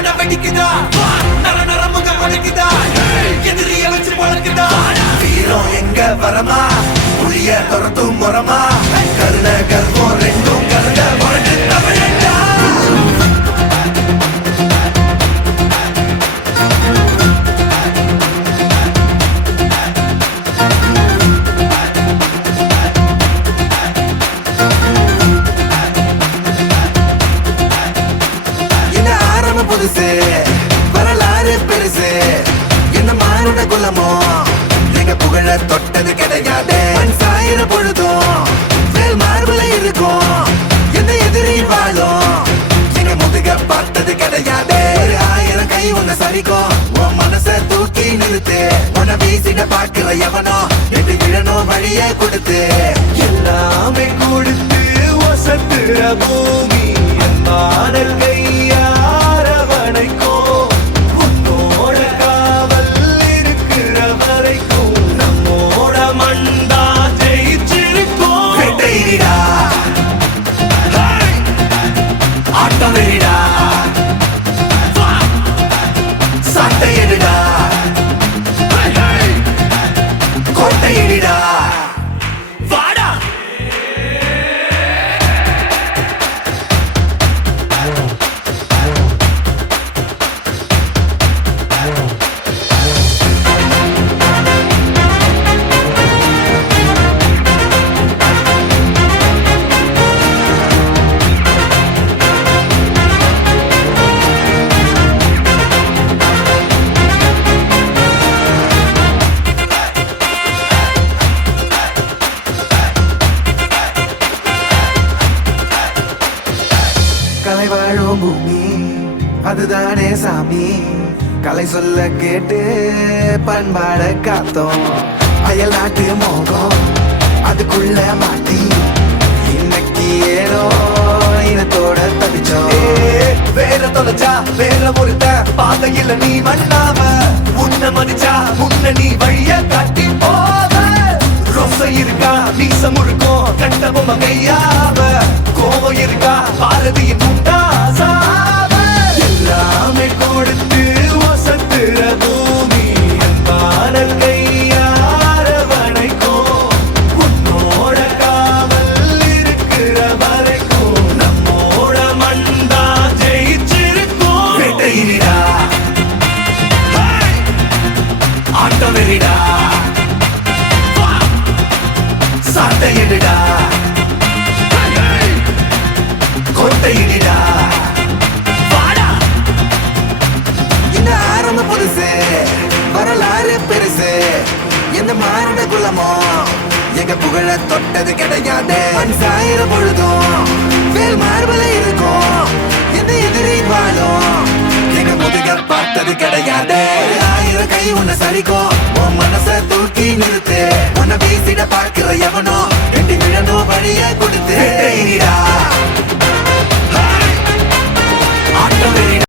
மன வெடிக்குதா? நர நரமுக வளைக்குதா எதிரிய வச்சு பழக்குதா? வீரம் எங்க வரமா? புளிய துரத்தும் முறமா கருண கர்வம் ஆரம்பம் புதுசு வரலாறு பெருசு. என்ன மானுட குலமோ? எங்க புகழ தொட்டது கிடையாது. சாயிர பொழுதும் மேல் மார்புல இருக்கும். என்ன எதிரியும் வாழும்? எங்க முதுக பார்த்தது கிடையாது. ஒரு ஆயிரம் கை உன்னை சரிக்கும். உன் மனச தூக்கி நிறுத்து. உன வீசிட பார்க்கிற எவனோ? எட்டு விழணும் வழிய கொடுத்து. எல்லாமே கொடுத்து வசத்துற பூமி. ஆட்டம் வெறிடா பூமி அதுதானே சாமி. கலை சொல்ல கேட்டு பண்பாட காத்தோம். அயல் நாட்டு மோகம் அதுக்குள்ள மாட்டி. இன்னைக்கு ஏதோ இனத்தோட தவிச்சோம். வேற தொலைச்சா வேற ஒருத்த பாதையில நீ வண்ணாம உன்னை மதிச்சா உன்னை நீ வழிய காட்டி போத ரொச இருக்கா மீச முழுக்கும் கண்ட பொம்மை கையாவ கோவம் இருக்கா பாரதியின் ஆட்டம் வெறிடா சட்டையிடா கோட்டையிடா வாடா. இந்த ஆரம்ப புதுசு. வரலாறு பெருசு. எந்த மாறுட குலமோ? எங்க புகழ தொட்டது கிடையாது. சாயிர பொழுதும் வேல் மார்பல இருக்கும். எந்த எதிரி வாழும்? எங்க முதுக கை உன் மனச தூக்கி நிறுத்து. உன்னை வீசிட பார்க்கிற எவனோ எட்டி விழணும் வழிய கொடுத்து.